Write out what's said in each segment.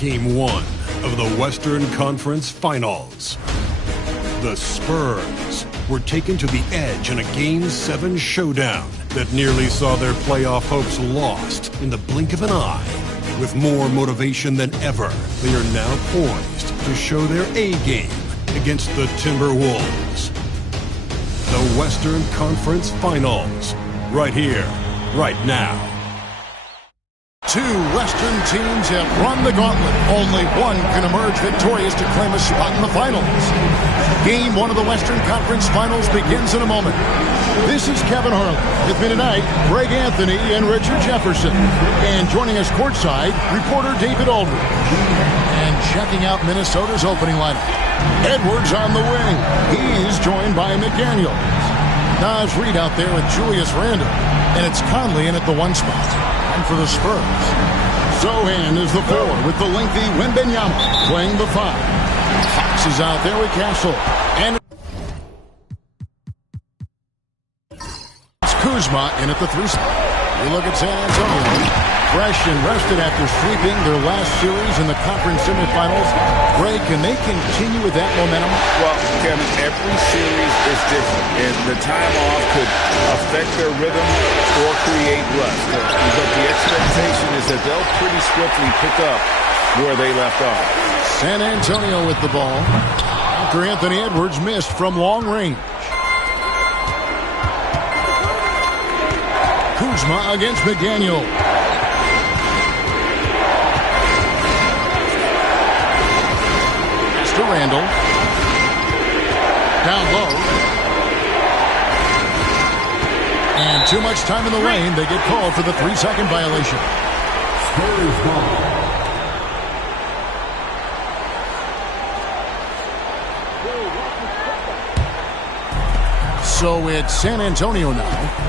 Game 1 of the Western Conference Finals. The Spurs were taken to the edge in a Game 7 showdown that nearly saw their playoff hopes lost in the blink of an eye. With more motivation than ever, they are now poised to show their A game against the Timberwolves. The Western Conference Finals, right here, right now. Two Western teams have run the gauntlet. Only one can emerge victorious to claim a spot in the finals. Game 1 of the Western Conference Finals begins in a moment. This is Kevin Harlan. With me tonight, Greg Anthony and Richard Jefferson. And joining us courtside, reporter David Aldridge. And checking out Minnesota's opening lineup, Edwards on the wing. He's joined by McDaniels. Naz Reid out there with Julius Randle. And it's Conley in at the 1 spot. And for the Spurs, Sochan is the 4 with the lengthy Wembanyama playing the 5. Fox is out there with Castle. And it's Kuzma in at the 3 spot. We look at San Antonio. Fresh and rested after sweeping their last series in the conference semifinals. Greg, can they continue with that momentum? Well, Kevin, every series is different, and the time off could affect their rhythm or create rust. But the expectation is that they'll pretty swiftly pick up where they left off. San Antonio with the ball after Anthony Edwards missed from long range. Kuzma against McDaniel. To Randle. Down low. And too much time in the lane. They get called for the 3-second violation. Spurs ball. So it's San Antonio now.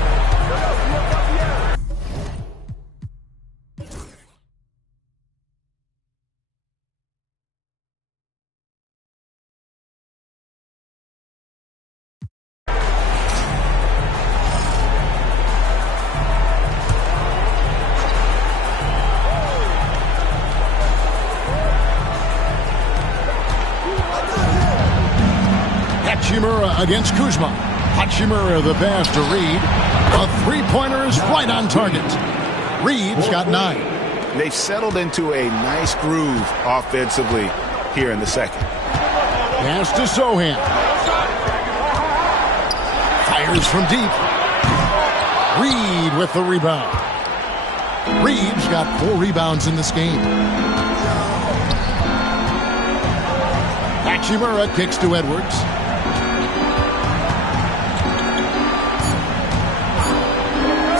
Hachimura against Kuzma. Hachimura the pass to Reid. A 3-pointer is right on target. Reid's got 9. They've settled into a nice groove offensively here in the second. Pass to Sochan. Fires from deep. Reid with the rebound. Reid's got 4 rebounds in this game. Hachimura kicks to Edwards.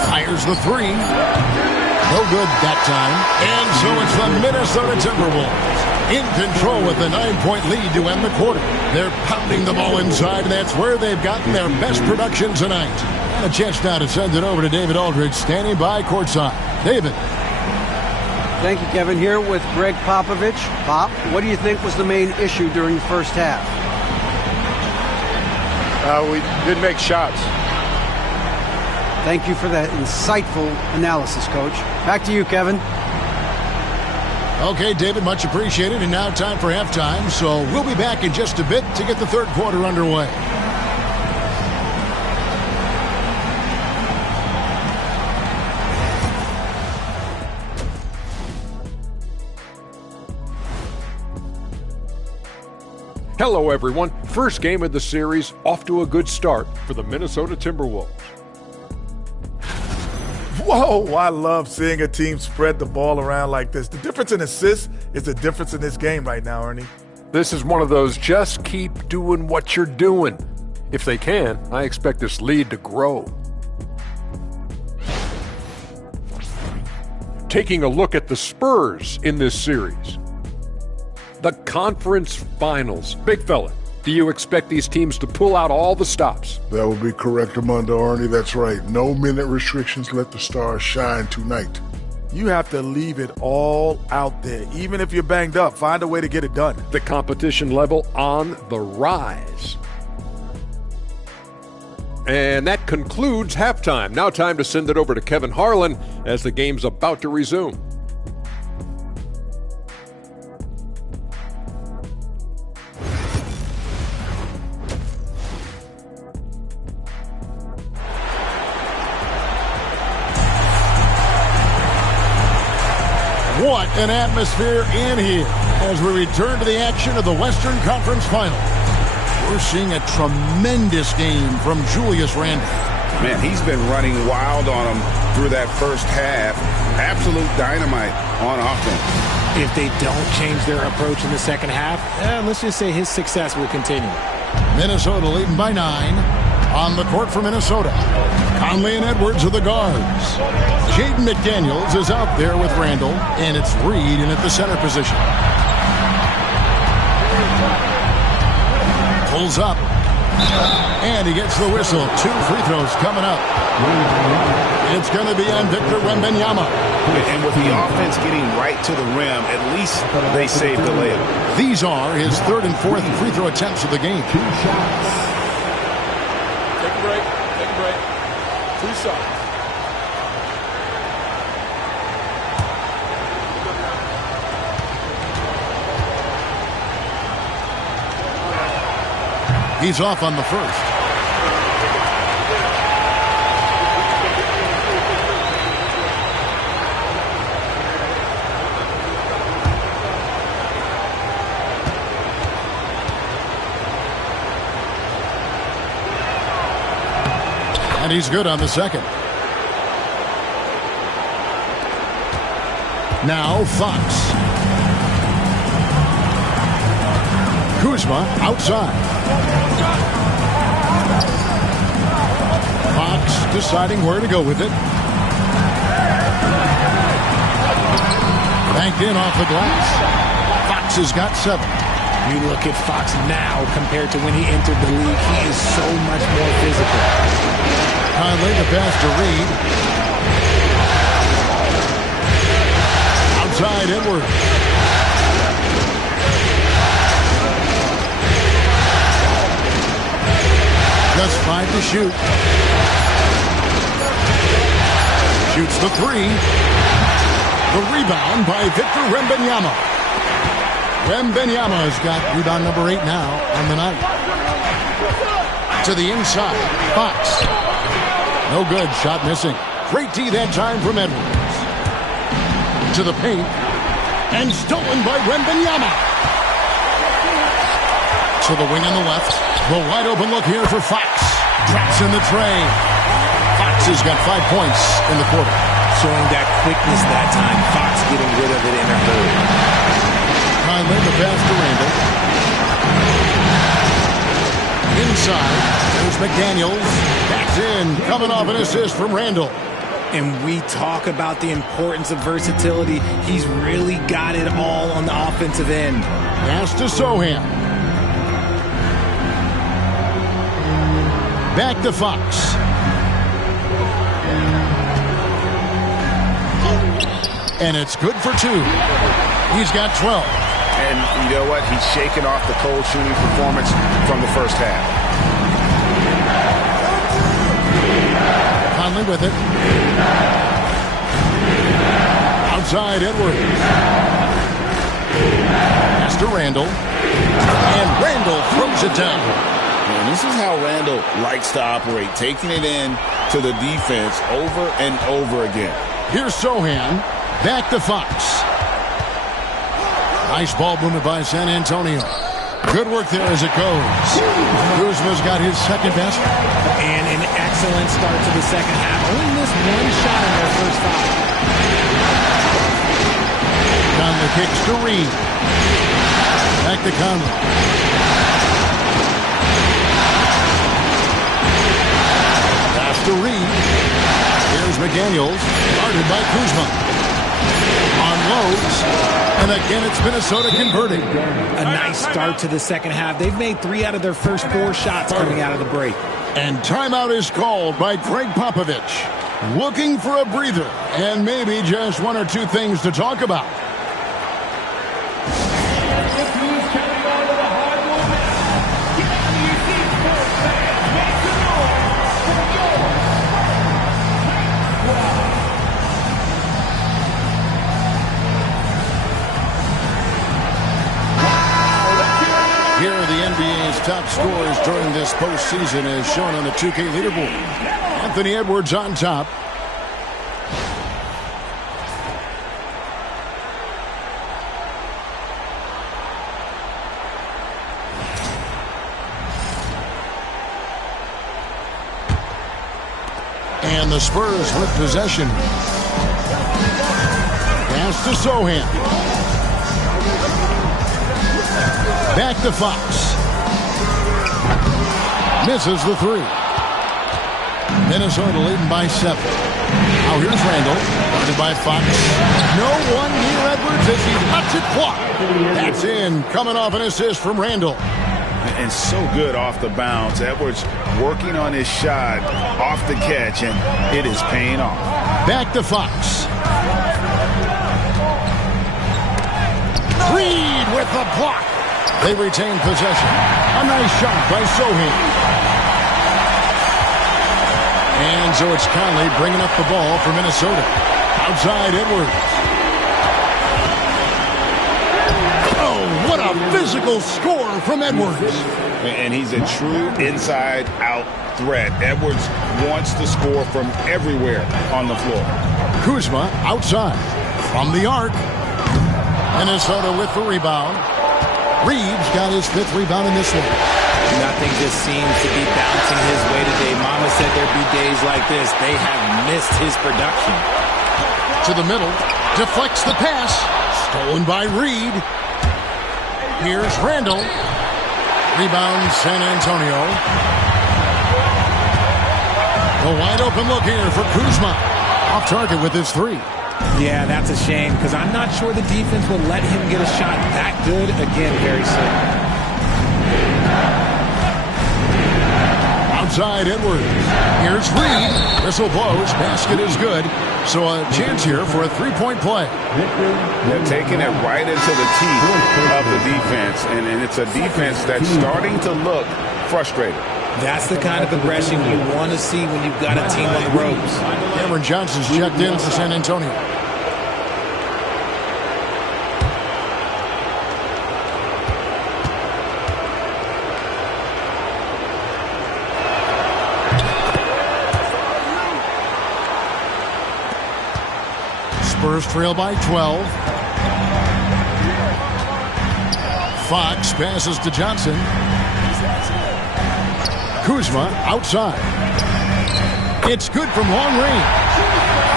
Fires the 3. No good that time. And so it's the Minnesota Timberwolves in control with a 9-point lead to end the quarter. They're pounding the ball inside, and that's where they've gotten their best production tonight. And a chance now to send it over to David Aldridge, standing by courtside. David. Thank you, Kevin. Here with Greg Popovich. Pop, what do you think was the main issue during the first half? We didn't make shots. Thank you for that insightful analysis, Coach. Back to you, Kevin. Okay, David, much appreciated. And now time for halftime. So we'll be back in just a bit to get the third quarter underway. Hello, everyone. First game of the series, off to a good start for the Minnesota Timberwolves. Whoa, I love seeing a team spread the ball around like this. The difference in assists is the difference in this game right now, Ernie. This is one of those just keep doing what you're doing. If they can, I expect this lead to grow. Taking a look at the Spurs in this series. The conference finals. Big fella, do you expect these teams to pull out all the stops? That would be correct, Armando Arnie. That's right. No minute restrictions. Let the stars shine tonight. You have to leave it all out there. Even if you're banged up, find a way to get it done. The competition level on the rise. And that concludes halftime. Now time to send it over to Kevin Harlan as the game's about to resume. What an atmosphere in here as we return to the action of the Western Conference Final. We're seeing a tremendous game from Julius Randle. Man, he's been running wild on them through that first half. Absolute dynamite on offense. If they don't change their approach in the second half, let's just say his success will continue. Minnesota leading by 9. On the court for Minnesota, Conley and Edwards are the guards. Jaden McDaniels is out there with Randle, and it's Reed in at the center position. Pulls up, and he gets the whistle. 2 free throws coming up. It's going to be on Victor Wembanyama. And with the offense getting right to the rim, at least they saved the layup. These are his 3rd and 4th free throw attempts of the game. 2 shots. Take a break. 2 shots. He's off on the first. And he's good on the second. Now Fox. Kuzma outside. Fox deciding where to go with it. Banked in off the glass. Fox has got 7. You look at Fox now compared to when he entered the league, he is so much more physical. Conley the pass to Reed. Outside Edwards. Just 5 to shoot. Shoots the 3. The rebound by Victor Wembanyama. Wembanyama has got rebound number 8 now on the night. To the inside. Fox. No good. Shot missing. Great D that time from Edwards. To the paint. And stolen by Wembanyama. To the wing on the left. The wide open look here for Fox. Drops in the tray. Fox has got 5 points in the quarter. Showing that quickness that time. Fox getting rid of it in a hurry. Conley the pass to Randle. Inside. There's McDaniels. Backs in. Coming off an assist from Randle. And we talk about the importance of versatility. He's really got it all on the offensive end. Pass to Sohan. Back to Fox. And it's good for 2. He's got 12. And you know what? He's shaking off the cold shooting performance from the first half. Conley with it. Outside Edwards. Pass to Randle. And Randle throws it down. And this is how Randle likes to operate, taking it in to the defense over and over again. Here's Sohan. Back to Fox. Nice ball movement by San Antonio. Good work there as it goes. Kuzma's got his second best. And an excellent start to the second half. Only missed 1 shot in their first 5. Conley kicks to Reed. Back to Conley. Pass to Reed. Here's McDaniels. Guarded by Kuzma. Unloads. And again, it's Minnesota converting. A nice start to the second half. They've made 3 out of their first 4 shots coming out of the break. And timeout is called by Greg Popovich. Looking for a breather and maybe just 1 or 2 things to talk about. Here are the NBA's top scorers during this postseason as shown on the 2K leaderboard. Anthony Edwards on top. And the Spurs with possession. Pass to Sochan. Back to Fox. Misses the three. Minnesota leading by 7. Now here's Randall. Guarded by Fox. No one near Edwards as he lets it fly. That's in. Coming off an assist from Randall. And so good off the bounce. Edwards working on his shot off the catch, and it is paying off. Back to Fox. Reed with the block. They retain possession. A nice shot by Sochan. And so it's Conley bringing up the ball for Minnesota. Outside Edwards. Oh, what a physical score from Edwards. And he's a true inside-out threat. Edwards wants to score from everywhere on the floor. Kuzma outside from the arc. Minnesota with the rebound. Reeves got his 5th rebound in this one. Nothing just seems to be bouncing his way today. Mama said there'd be days like this. They have missed his production. To the middle. Deflects the pass. Stolen by Reed. Here's Randall. Rebound San Antonio. The wide open look here for Kuzma. Off target with his 3. Yeah, that's a shame because I'm not sure the defense will let him get a shot that good again very soon. Outside Edwards. Here's Reed. Whistle blows. Basket is good. So a chance here for a 3-point play. They're taking it right into the teeth of the defense. And it's a defense that's starting to look frustrated. That's the kind of aggression you want to see when you've got a team on the ropes. Cameron Johnson's checked in for San Antonio. Spurs trail by 12. Fox passes to Johnson. Kuzma outside. It's good from long range.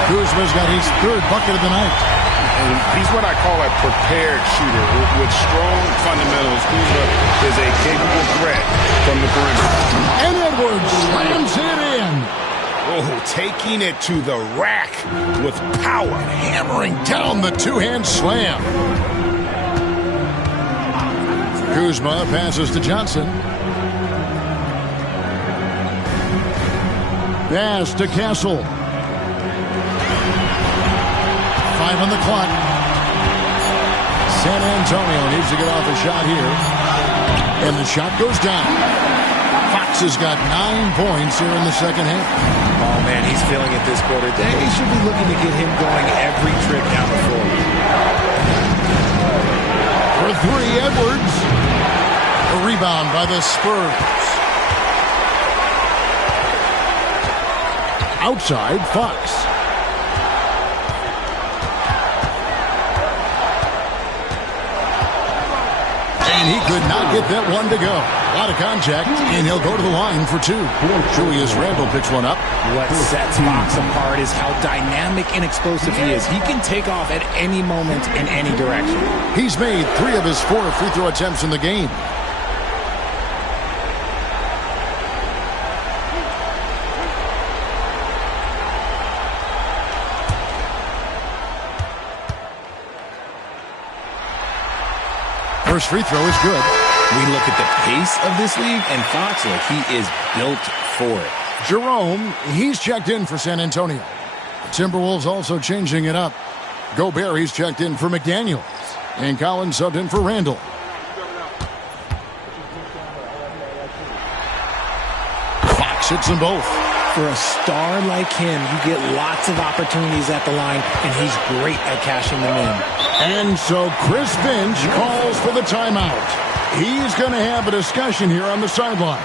Kuzma's got his 3rd bucket of the night. And he's what I call a prepared shooter. With strong fundamentals, Kuzma is a capable threat from the perimeter. And Edwards slams it in. Oh, taking it to the rack with power. Hammering down the 2-hand slam. Kuzma passes to Johnson. Pass to Castle. 5 on the clock. San Antonio needs to get off a shot here. And the shot goes down. Fox has got 9 points here in the second half. Oh, man, he's feeling it this quarter. They should be looking to get him going every trip down the floor. For 3, Edwards. A rebound by the Spurs. Outside, Fox. And he could not get that one to go. A lot of contact, and he'll go to the line for 2. Julius Randle picks one up. What sets Fox apart is how dynamic and explosive he is. He can take off at any moment in any direction. He's made 3 of his 4 free throw attempts in the game. First free throw is good. We look at the pace of this league, and Fox, he is built for it. Jerome, he's checked in for San Antonio. The Timberwolves also changing it up. Gobert, he's checked in for McDaniels. And Collins subbed in for Randall. Fox hits them both. For a star like him, you get lots of opportunities at the line, and he's great at cashing them in. And so Chris Finch calls for the timeout. He's going to have a discussion here on the sideline.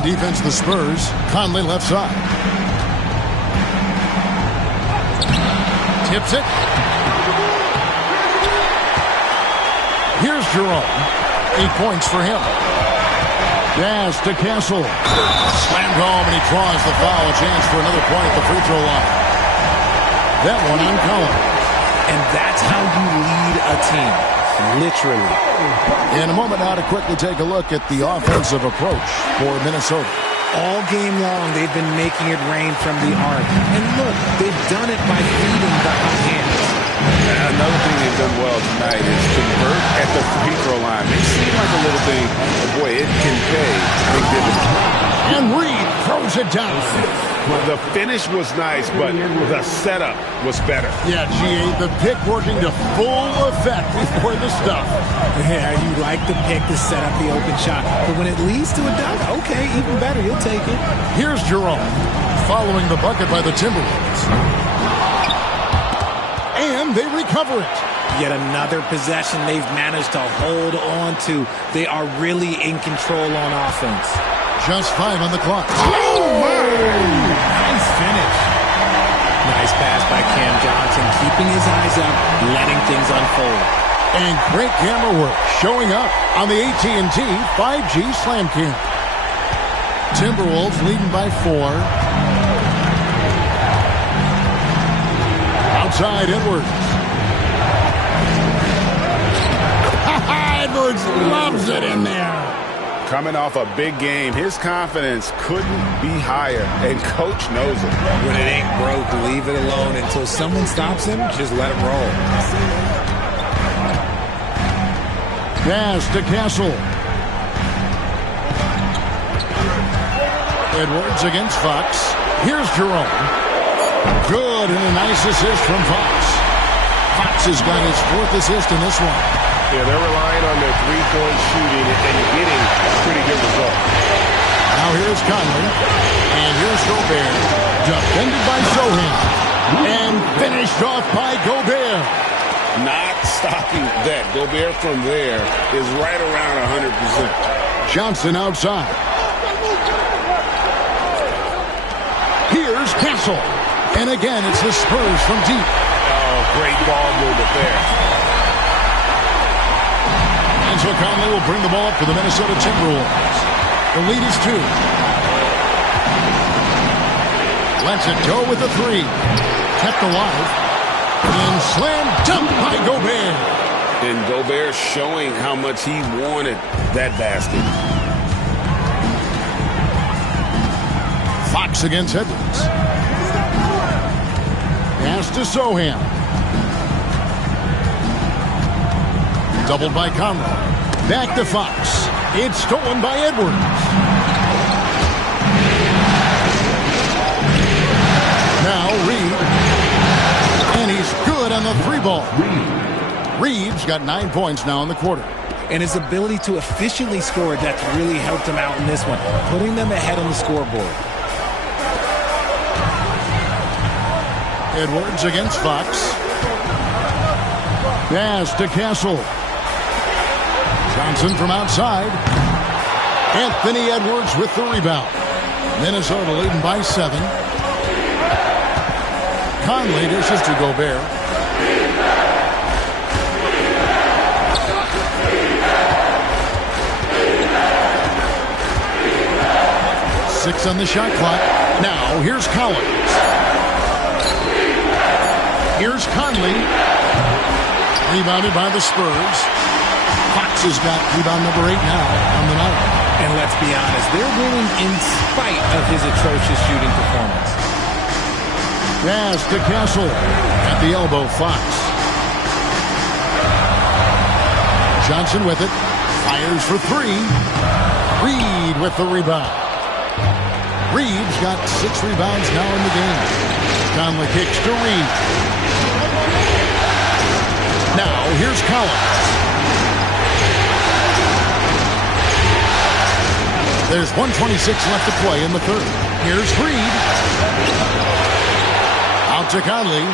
On defense, the Spurs. Conley left side. Tips it. Here's Jerome. 8 points for him. Pass to Castle. Slammed home, and he draws the foul. A chance for another point at the free throw line. That one on Collins. And that's how you lead a team. Literally. In a moment now to quickly take a look at the offensive approach for Minnesota. All game long, they've been making it rain from the arc. And look, they've done it by feeding the hot hands. Another thing they've done well tonight is convert at the free throw line. May seem like a little thing, but boy, it can pay big dividends. And Reed throws it down. Well, the finish was nice, but the setup was better. Yeah, G.A., the pick working to full effect before the stuff. Yeah, you like the pick to set up the open shot. But when it leads to a dunk, okay, even better, you'll take it. Here's Jerome, following the bucket by the Timberwolves. And they recover it. Yet another possession they've managed to hold on to. They are really in control on offense. Just 5 on the clock. Oh, nice finish. Nice pass by Cam Johnson, keeping his eyes up, letting things unfold. And great camera work showing up on the AT&T 5G Slam Cam. Timberwolves leading by 4. Outside Edwards. Edwards loves it in there. Coming off a big game, his confidence couldn't be higher, and coach knows it. When it ain't broke, leave it alone until someone stops him. Just let him roll. Pass to Castle. Edwards against Fox. Here's Jerome. Good, and a nice assist from Fox. Fox has got his 4th assist in this one. Yeah, they're relying on their three-point shooting and getting a pretty good result. Now here's Conley. And here's Gobert. Defended by Sohan. And finished off by Gobert. Not stopping that. Gobert from there is right around 100%. Johnson outside. Here's Castle. And again, it's the Spurs from deep. Oh, great ball movement there. And so Conley will bring the ball up for the Minnesota Timberwolves. The lead is 2. Lets it go with the 3. Kept alive. And slam dunk by Gobert. And Gobert showing how much he wanted that basket. Fox against Edwards. Pass to Sohan. Doubled by Conley. Back to Fox. It's stolen by Edwards. Now Reed. And he's good on the 3-ball. Reed's got 9 points now in the quarter. And his ability to efficiently score, that's really helped him out in this one, putting them ahead on the scoreboard. Edwards against Fox. Pass to Castle. Johnson from outside. Anthony Edwards with the rebound. Minnesota leading by 7. Conley dishes to Gobert. Six on the shot clock. Now here's Collins. Here's Conley. Rebounded by the Spurs. Fox has got rebound number 8 now on the night. And let's be honest, they're winning in spite of his atrocious shooting performance. Pass to Castle. At the elbow, Fox. Johnson with it. Fires for 3. Reed with the rebound. Reed's got 6 rebounds now in the game. Conley kicks to Reed. Now, here's Collins. There's 1:26 left to play in the third. Here's Reed. Out to Conley.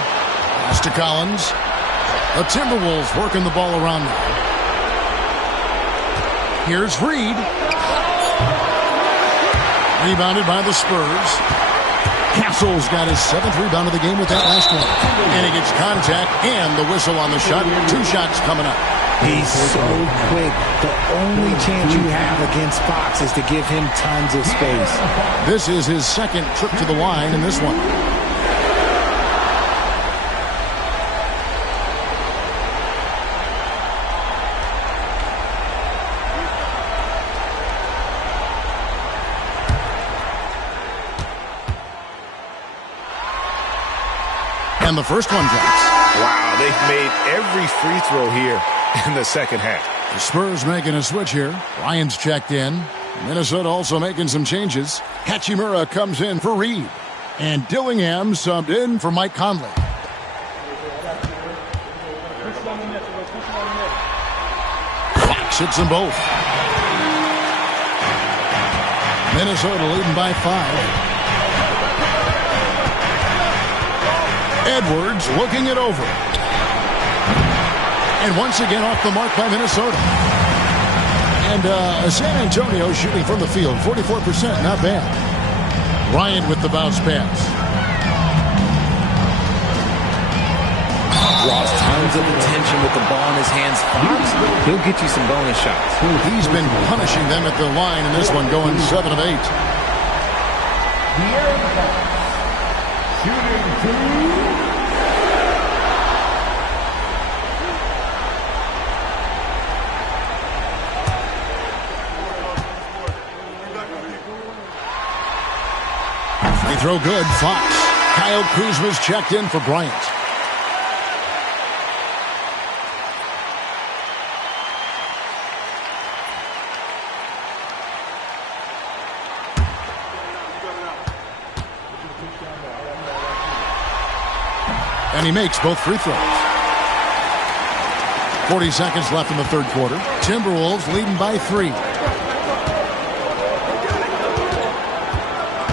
Pass to Collins. The Timberwolves working the ball around now. Here's Reed. Rebounded by the Spurs. Castle's got his 7th rebound of the game with that last one. And he gets contact and the whistle on the shot. 2 shots coming up. He's so quick. The only chance you have against Fox is to give him tons of space. This is his 2nd trip to the line in this one. And the first one drops. Wow, they've made every free throw here in the second half. The Spurs making a switch here. Ryan's checked in. Minnesota also making some changes. Hachimura comes in for Reed. And Dillingham subbed in for Mike Conley. Fox hits them both. Minnesota leading by 5. Edwards looking it over. And once again off the mark by Minnesota. And San Antonio shooting from the field, 44%, not bad. Ryan with the bounce pass. Draws tons of attention with the ball in his hands. Fox, he'll get you some bonus shots. He's been punishing them at the line in this one, going 7 of 8. Shooting 2. Free throw good. Fox. Kyle Kuzma's checked in for Bryant. And he makes both free throws. 40 seconds left in the third quarter. Timberwolves leading by 3.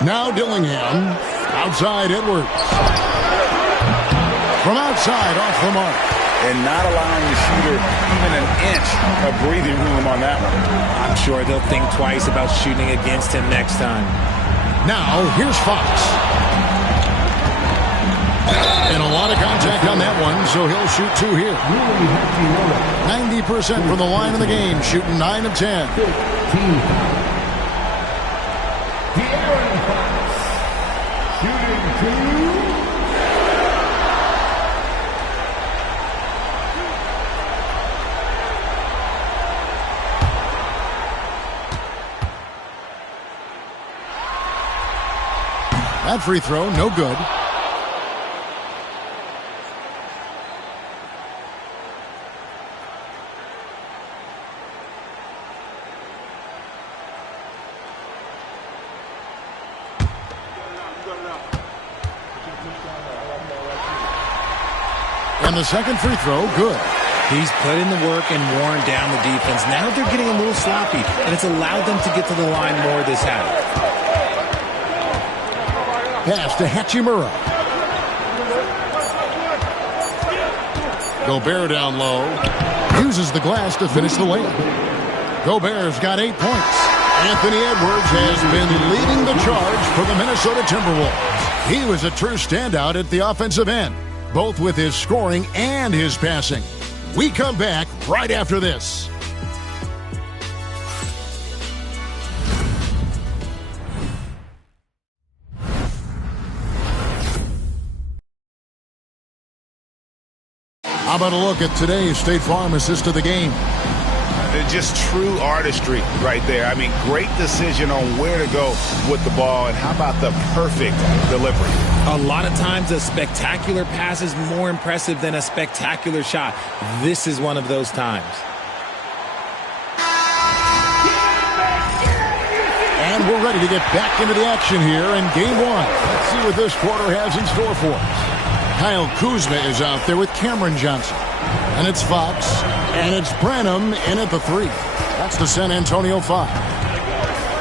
Now Dillingham. Outside Edwards. From outside, off the mark. And not allowing the shooter even an inch of breathing room on that one. I'm sure they'll think twice about shooting against him next time. Now, here's Fox. And a lot of contact on that one, so he'll shoot 2 here. 90% from the line of the game, shooting 9 of 10. That free throw, no good. And the second free throw, good. He's put in the work and worn down the defense. Now they're getting a little sloppy, and it's allowed them to get to the line more this half. Pass to Hachimura. Gobert down low. Uses the glass to finish the layup. Gobert's got 8 points. Anthony Edwards has been leading the charge for the Minnesota Timberwolves. He was a true standout at the offensive end, both with his scoring and his passing. We come back right after this. How about a look at today's State Farm assist of the game? Just true artistry right there. I mean, great decision on where to go with the ball, and how about the perfect delivery? A lot of times a spectacular pass is more impressive than a spectacular shot. This is one of those times. And we're ready to get back into the action here in Game 1. Let's see what this quarter has in store for us. Kyle Kuzma is out there with Cameron Johnson. And it's Fox. And it's Branham in at the 3. That's the San Antonio 5.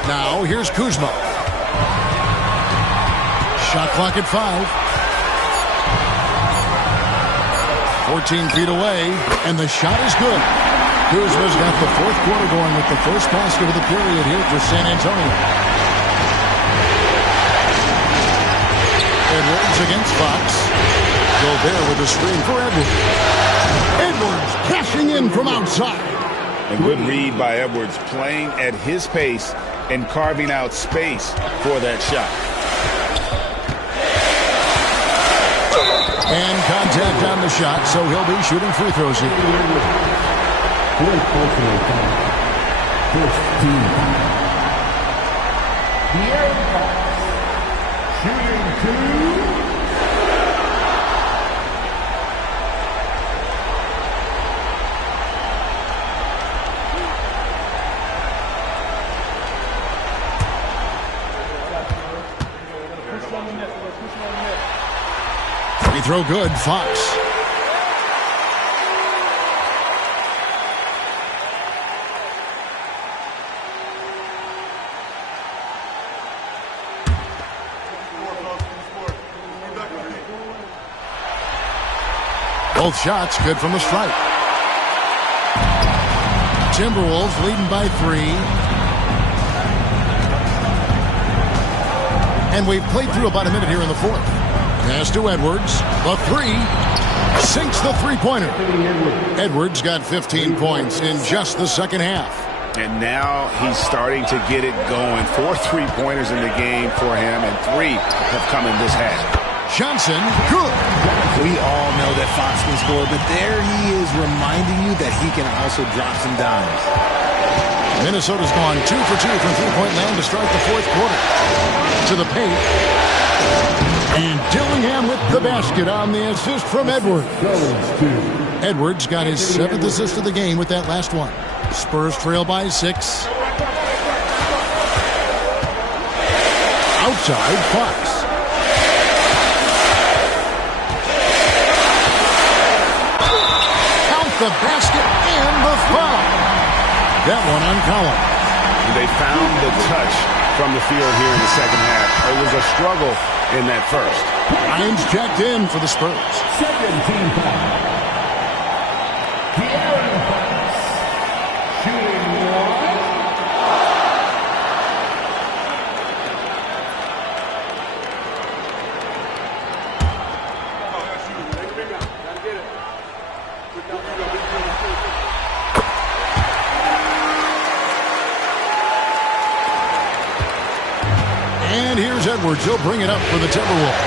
Now, here's Kuzma. Shot clock at 5. 14 feet away. And the shot is good. Kuzma's got the fourth quarter going with the first basket of the period here for San Antonio. Edwards against Fox. Gobert with a screen for Edwards. Edwards cashing in from outside. A good read by Edwards, playing at his pace and carving out space for that shot. And contact on the shot, so he'll be shooting free throws here. Free throw good, Fox. Both shots good from the stripe. Timberwolves leading by 3. And we've played through about a minute here in the fourth. Pass to Edwards. The 3. Sinks the three-pointer. Edwards got 15 points in just the second half. And now he's starting to get it going. 4 3-pointers in the game for him, and 3 have come in this half. Johnson, good. We all know that Fox can score, but there he is reminding you that he can also drop some dimes. Minnesota's gone 2 for 2 from three-point land to start the fourth quarter. To the paint. And Dillingham with the basket on the assist from Edwards. Edwards got his 7th assist of the game with that last one. Spurs trail by 6. Outside, Fox. The basket and the foul. That one on Collins. They found the touch from the field here in the second half. It was a struggle in that first. Hines checked in for the Spurs. Second team foul. De'Aaron Fox. Shooting 1. And here's Edwards. He'll bring it up for the Timberwolves.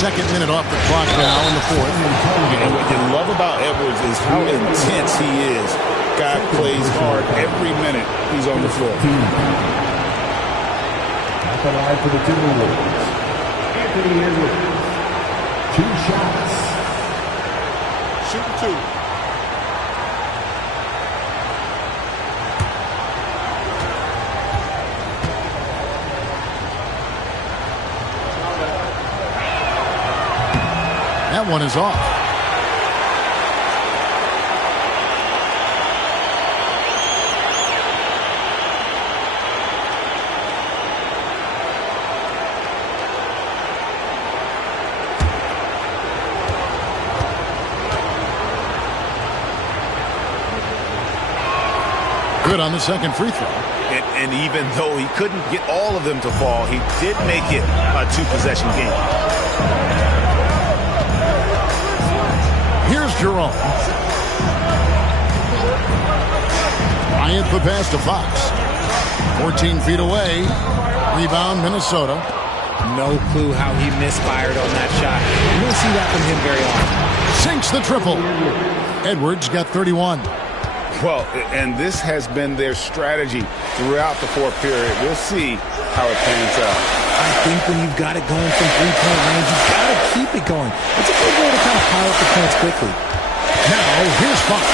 Second minute off the clock now in the fourth. And what you love about Edwards is how intense he is. Guy plays hard every minute he's on the floor. At the line for the Timberwolves, Anthony Edwards. 2 shots. Shoot 2. That one is off. Good on the second free throw. And even though he couldn't get all of them to fall, he did make it a 2-possession game. Here's Jerome. Bryant the pass to Fox. 14 feet away. Rebound, Minnesota. No clue how he misfired on that shot. You don't see that from him very often. Sinks the triple. Edwards got 31. Well, and this has been their strategy throughout the fourth period. We'll see how it pans out. I think when you've got it going from three-point range, you've got to keep it going. It's a good way to kind of pile up the points quickly. Now, here's Fox.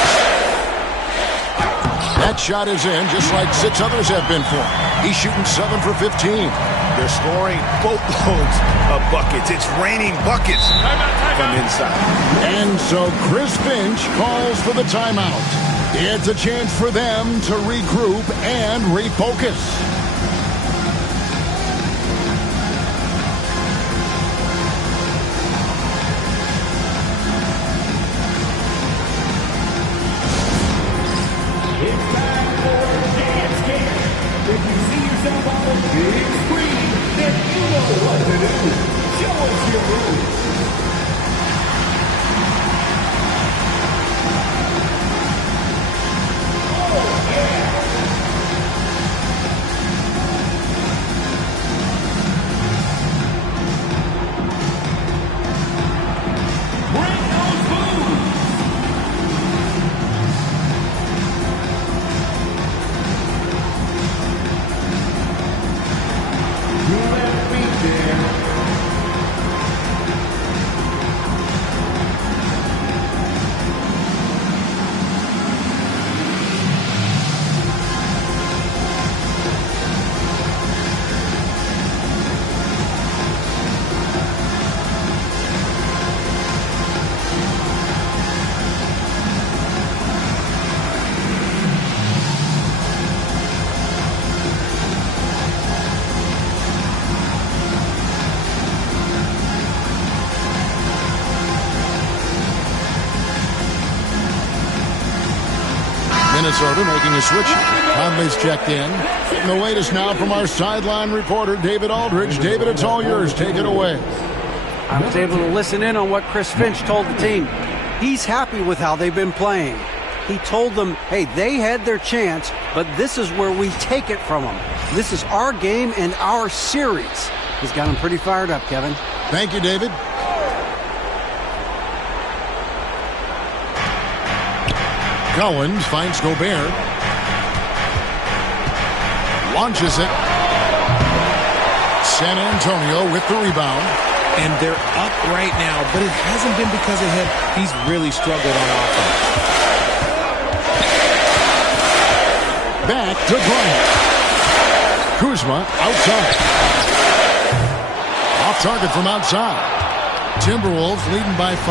That shot is in, just like 6 others have been for him. He's shooting 7 for 15. They're scoring boatloads of buckets. It's raining buckets from inside. And so Chris Finch calls for the timeout. It's a chance for them to regroup and refocus. It's time for Dance Camp. If you see yourself on the big Minnesota making a switch. Conley's checked in. And the latest now from our sideline reporter, David Aldridge. David, it's all yours. Take it away. I was able to listen in on what Chris Finch told the team. He's happy with how they've been playing. He told them, hey, they had their chance, but this is where we take it from them. This is our game and our series. He's got them pretty fired up, Kevin. Thank you, David. Collins finds Gobert. Launches it. San Antonio with the rebound. And they're up right now, but it hasn't been because of him. He's really struggled on offense. Back to Bryant. Kuzma outside. Off target from outside. Timberwolves leading by 5.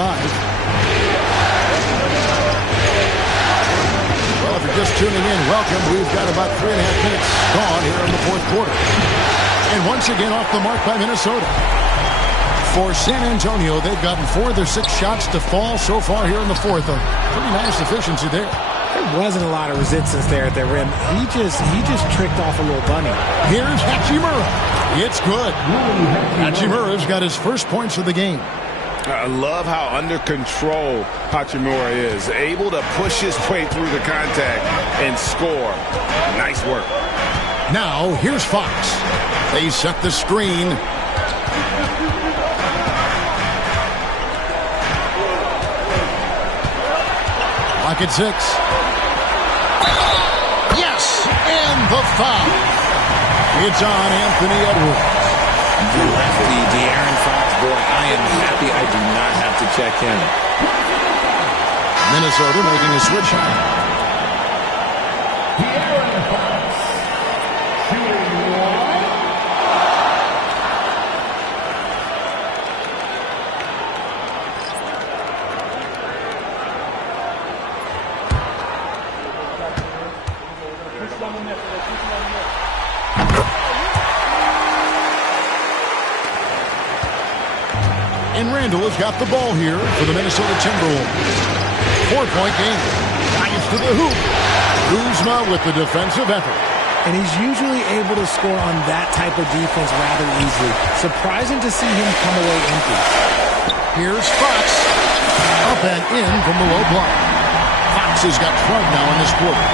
Well, if you're just tuning in, welcome. We've got about 3.5 minutes gone here in the fourth quarter. And once again off the mark by Minnesota. For San Antonio, they've gotten 4 of their 6 shots to fall so far here in the fourth. A pretty nice efficiency there. There wasn't a lot of resistance there at the rim. He just tricked off a little bunny. Here's Hachimura. It's good. Hachimura's got his first points of the game. I love how under control Hachimura is. Able to push his way through the contact and score. Nice work. Now, here's Fox. They set the screen. Pocket 6. Yes! And the foul. It's on Anthony Edwards. The lefty, De'Aaron Fox, boy, I am happy I do not have to check him. Minnesota making a switch. De'Aaron Fox, shooting 1. And Randall has got the ball here for the Minnesota Timberwolves. 4-point game. Drives to the hoop. Kuzma with the defensive effort. And he's usually able to score on that type of defense rather easily. Surprising to see him come away empty. Here's Fox. Up and in from the low block. Fox has got 12 now in this quarter.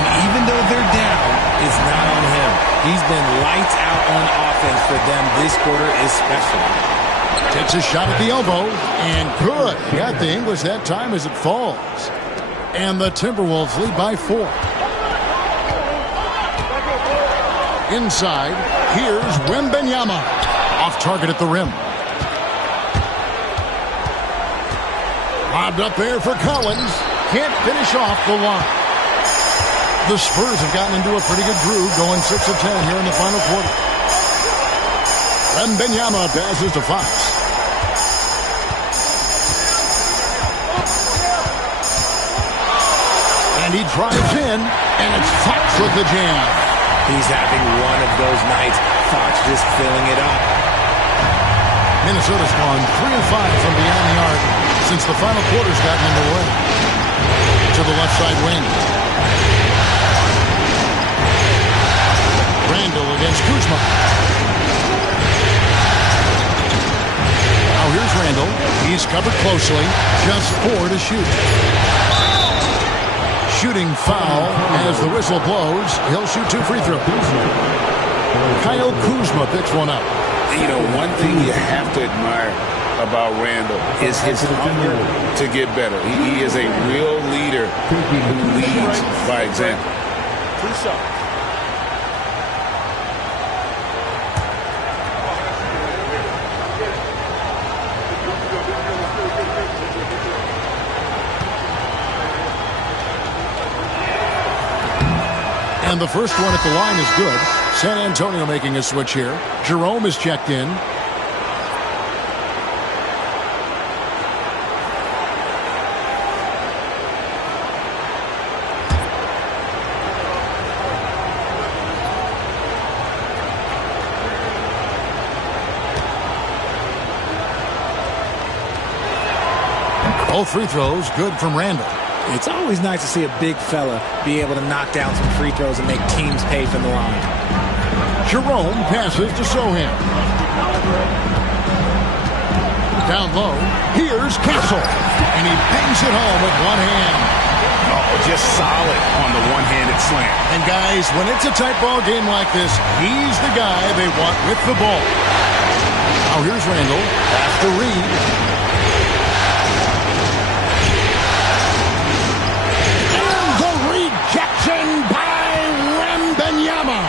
And even though they're down, it's not on him. He's been lights out on offense for them this quarter especially. Takes a shot at the elbow, and good. Got the English that time as it falls. And the Timberwolves lead by 4. Inside, here's Wembanyama. Off target at the rim. Lobbed up there for Collins. Can't finish off the line. The Spurs have gotten into a pretty good groove, going 6 of 10 here in the final quarter. Wembanyama passes to Fox. And he drives in, and it's Fox with the jam. He's having one of those nights. Fox just filling it up. Minnesota's gone 3 of 5 from beyond the arc since the final quarter's gotten underway. To the left side wing. Randall against Kuzma. Now here's Randall. He's covered closely. Just 4 to shoot. Shooting foul as the whistle blows. He'll shoot 2 free throws. Kyle Kuzma picks one up. You know, one thing you have to admire about Randall is his hunger to get better. He is a real leader who leads by example. And the first one at the line is good. San Antonio making a switch here. Jerome is checked in. Both free throws good from Randall. It's always nice to see a big fella be able to knock down some free throws and make teams pay from the line. Jerome passes to Sohan. Down low, here's Castle, and he bangs it home with one hand. Oh, just solid on the one-handed slam. And guys, when it's a tight ball game like this, he's the guy they want with the ball. Now here's Randall, pass to Reed. And the rejection by Wembanyama.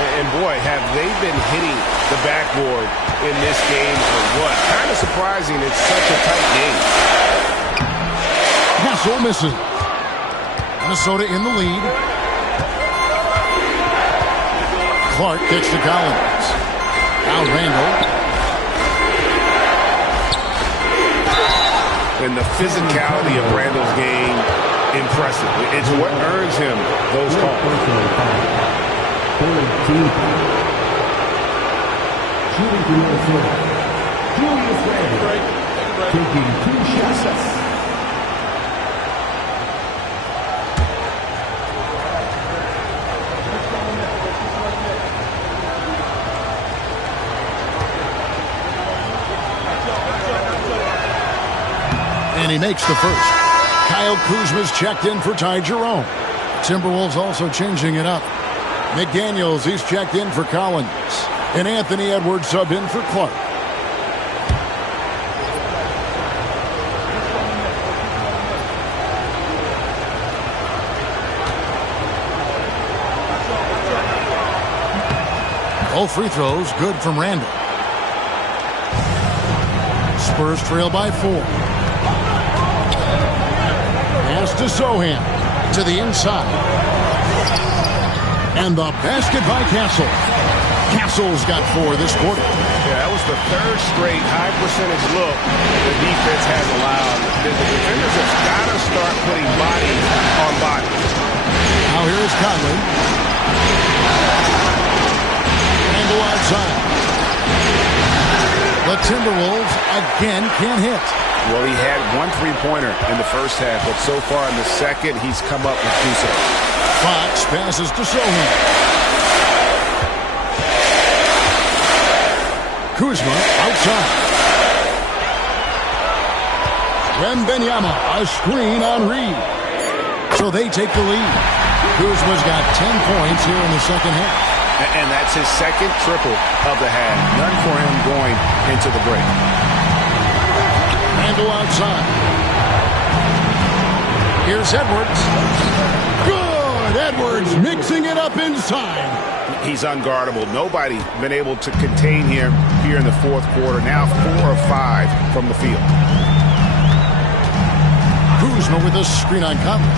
And boy, have they been hitting the backboard in this game or what? Kind of surprising it's such a tight game. Castle misses. Minnesota in the lead. Clark gets to Collins. Now Randall. And the physicality of Randall's game, impressive. It's what earns him those calls. Shooting for Minnesota, Julius Randle, taking 2 shots. And he makes the first. Kyle Kuzma's checked in for Ty Jerome. Timberwolves also changing it up. McDaniels, he's checked in for Collins. And Anthony Edwards sub in for Clark. Both free throws good from Randall. Spurs trail by 4. Pass to Sohan. To the inside. And the basket by Castle. Castle's got 4 this quarter. Yeah, that was the 3rd straight high percentage look the defense has allowed. The defenders have got to start putting bodies on bodies. Now here's Conley. And go outside. The Timberwolves again can't hit. Well, he had 1 3-pointer in the first half, but so far in the second, he's come up with 2 sets. Fox passes to Sohan. Kuzma outside. Wembanyama, a screen on Reed. So they take the lead. Kuzma's got 10 points here in the second half. And that's his second triple of the half. None for him going into the break. Randall outside. Here's Edwards. Good! Edwards mixing it up inside. He's unguardable. Nobody been able to contain him here in the 4th quarter. Now 4 of 5 from the field. Kuzma with a screen on Conley.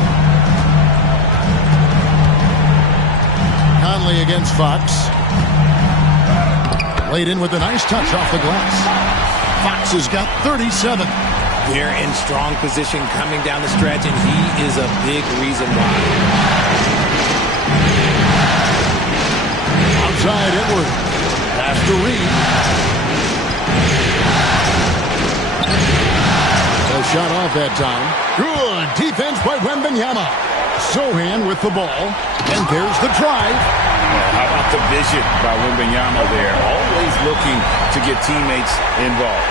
Conley against Fox. Laid in with a nice touch off the glass. Fox has got 37. They're in strong position coming down the stretch, and he is a big reason why. Outside Edwards. Pass to Reed. A shot off that time. Good defense by Wembanyama. Sohan with the ball. And there's the drive. How about the vision by Wembanyama there? Always looking to get teammates involved.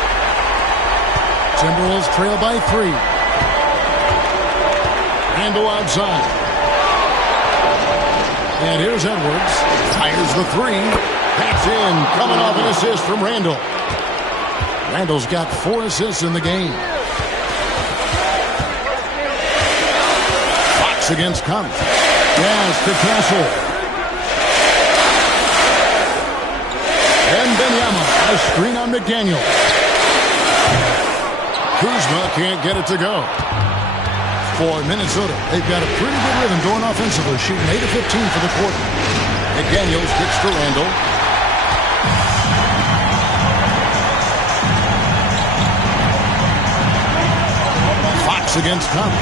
Timberwolves trail by 3. Randall outside. And here's Edwards. Fires the 3. That's in. Coming off an assist from Randall. Randall's got 4 assists in the game. Fox against Cummings. Yes, to Castle. And Wembanyama. A screen on McDaniel. Kuzma can't get it to go. For Minnesota, they've got a pretty good rhythm going offensively, shooting 8 of 15 for the quarter. McDaniels kicks to Randall. Fox against Conley.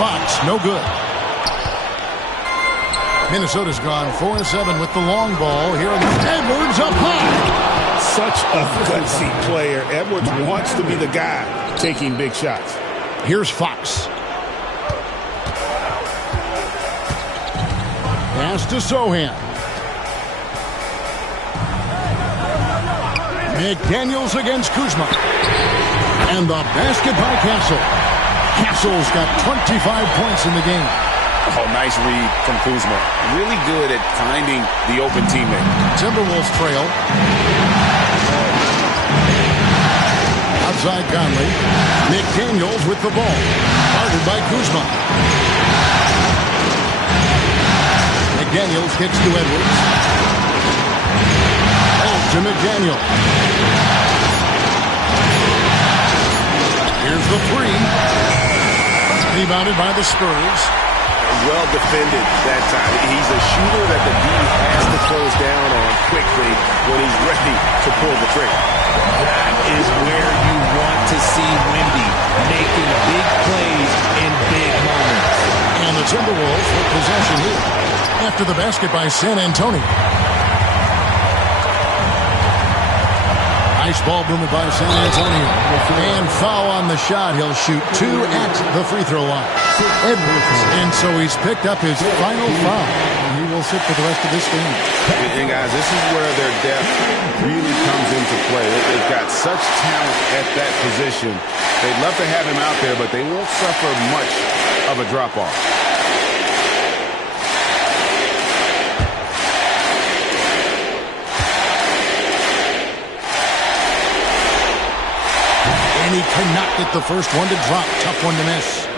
Fox, no good. Minnesota's gone 4-7 with the long ball. Here Edwards up high. Such a gutsy player. Edwards wants to be the guy taking big shots. Here's Fox. Pass to Sohan. McDaniels against Kuzma. And the basket by Castle. Castle's got 25 points in the game. Oh, nice read from Kuzma. Really good at finding the open teammate. Timberwolves trail. Outside Conley. McDaniels with the ball. Guarded by Kuzma. McDaniels kicks to Edwards. To McDaniel. Here's the three. Rebounded by the Spurs. Well defended that time. He's a shooter that the D has to close down on quickly when he's ready to pull the trigger. That is where you want to see Wemby, making big plays in big moments. And the Timberwolves with possession here after the basket by San Antonio. Nice ball movement by San Antonio. And foul on the shot. He'll shoot 2 at the free throw line. Edwards. And so he's picked up his final foul. And he will sit for the rest of this game. And guys, this is where their depth really comes into play. They've got such talent at that position. They'd love to have him out there, but they won't suffer much of a drop-off. And he cannot get the first one to drop. Tough one to miss.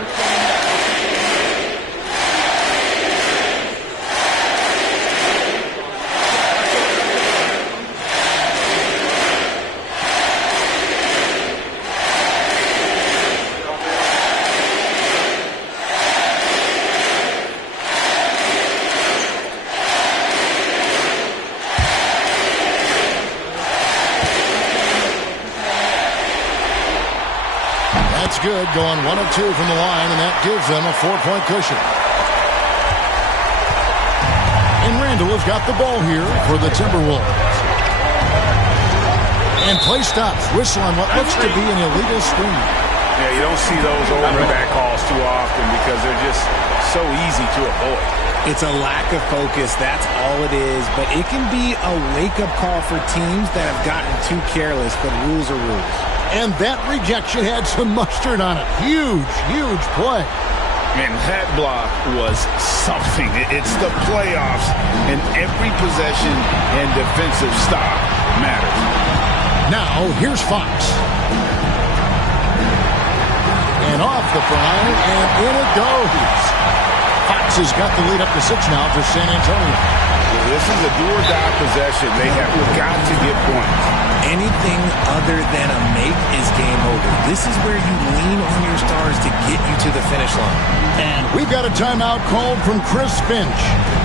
Good, going 1 of 2 from the line, and that gives them a 4-point cushion. And Randall has got the ball here for the Timberwolves. And play stops. Whistle on what looks to be an illegal screen. Yeah, you don't see those over-back calls too often because they're just so easy to avoid. It's a lack of focus. That's all it is. But it can be a wake-up call for teams that have gotten too careless, but rules are rules. And that rejection had some mustard on it. Huge, huge play. And that block was something. It's the playoffs, and every possession and defensive stop matters. Now, here's Fox. And off the pry, and in it goes. Fox has got the lead up to 6 now for San Antonio. This is a do-or-die possession. They have got to get points. Anything other than a make is game over. This is where you lean on your stars to get you to the finish line. And we've got a timeout called from Chris Finch.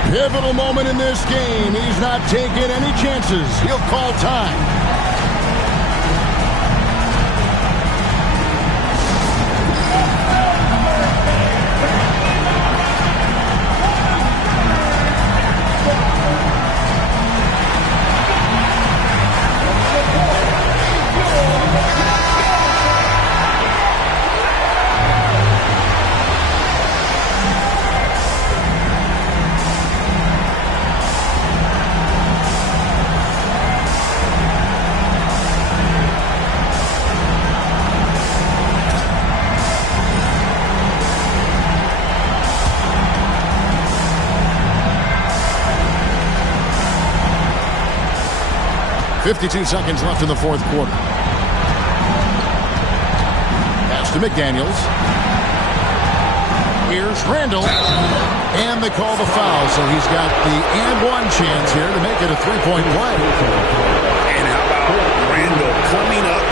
Pivotal moment in this game. He's not taking any chances. He'll call time. .52 seconds left in the fourth quarter. Pass to McDaniels. Here's Randall. And they call the foul, so he's got the and-one chance here to make it a 3-point play. And how about Randall coming up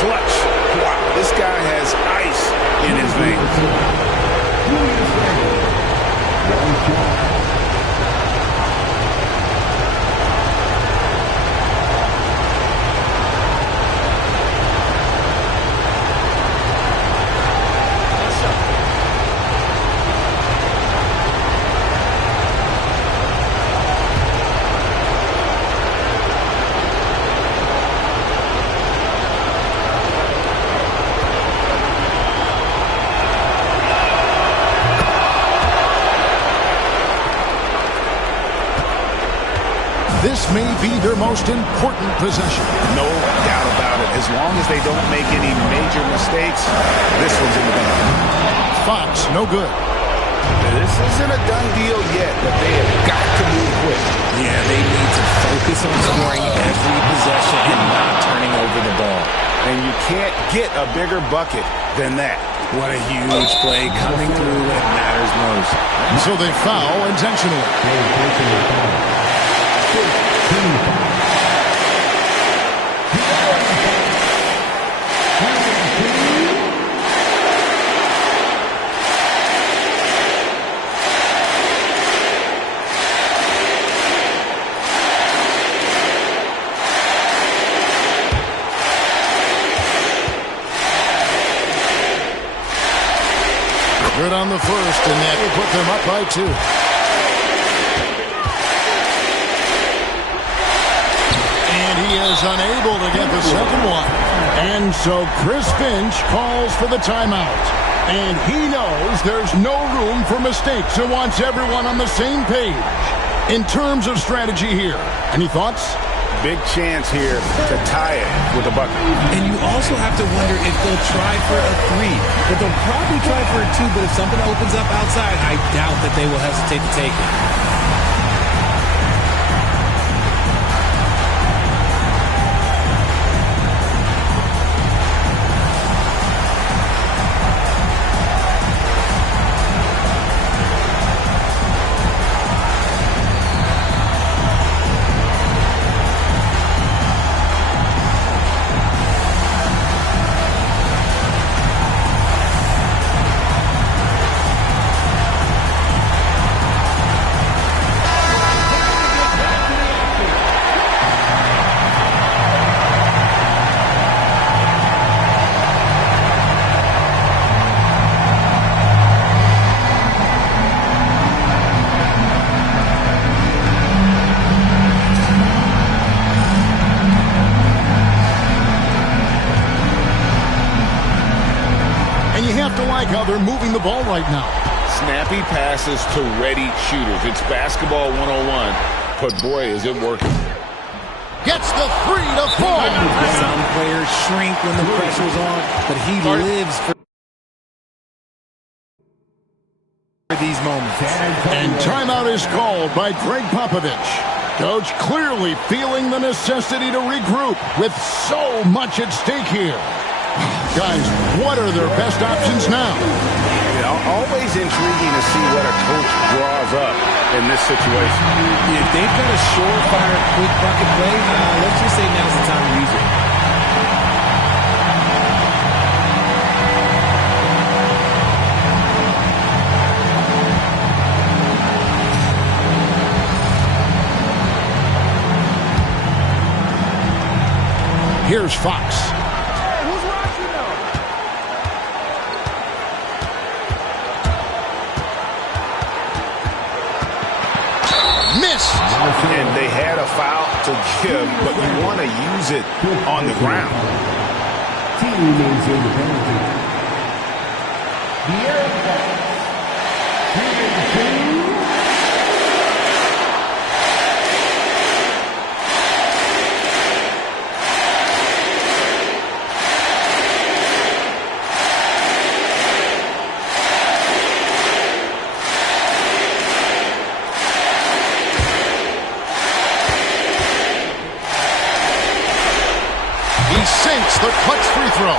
clutch? Wow, this guy has ice in his veins. This may be their most important possession. No doubt about it. As long as they don't make any major mistakes, this one's in the bank. Fox, no good. This isn't a done deal yet, but they have got to move quick. Yeah, they need to focus on scoring every possession and not turning over the ball. And you can't get a bigger bucket than that. What a huge play coming through when it matters most. So they foul intentionally. Good on the first, and that will put them up by 2. And he is unable to get the second one. And so Chris Finch calls for the timeout. And he knows there's no room for mistakes and wants everyone on the same page. In terms of strategy here, any thoughts? Big chance here to tie it with a bucket. And you also have to wonder if they'll try for a 3. But they'll probably try for a 2, but if something opens up outside, I doubt that they will hesitate to take it. How they're moving the ball right now. Snappy passes to ready shooters. It's basketball 101, but boy, is it working. Gets the 3 to fall. Some players shrink when the pressure's on, but he lives for these moments. And timeout is called by Greg Popovich. Coach clearly feeling the necessity to regroup with so much at stake here. Guys, what are their best options now? Always intriguing to see what a coach draws up in this situation. If they've got a surefire, quick bucket play, let's just say now's the time to use it. Here's Fox. Missed. And they had a foul to give, but you want to use it on the ground. Team is in the penalty. De'Aaron Fox. 3 and 2. Sinks the clutch free throw.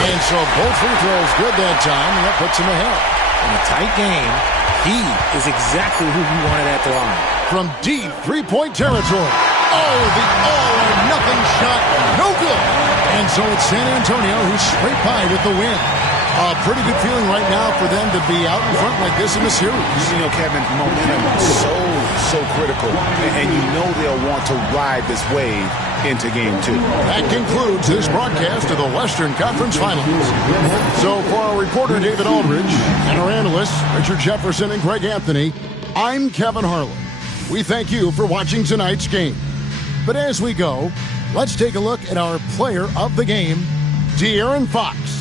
And so both free throws good that time, and that puts him ahead. In a tight game, he is exactly who he wanted at the line. From deep three-point territory. Oh, the all-or-nothing shot, no good. And so it's San Antonio who's straight by with the win. A pretty good feeling right now for them to be out in front like this in the series. You know, Kevin, momentum so critical. And you know they'll want to ride this wave into Game 2. That concludes this broadcast of the Western Conference Finals. So for our reporter, David Aldridge, and our analysts, Richard Jefferson and Greg Anthony, I'm Kevin Harlan. We thank you for watching tonight's game. But as we go, let's take a look at our player of the game, De'Aaron Fox.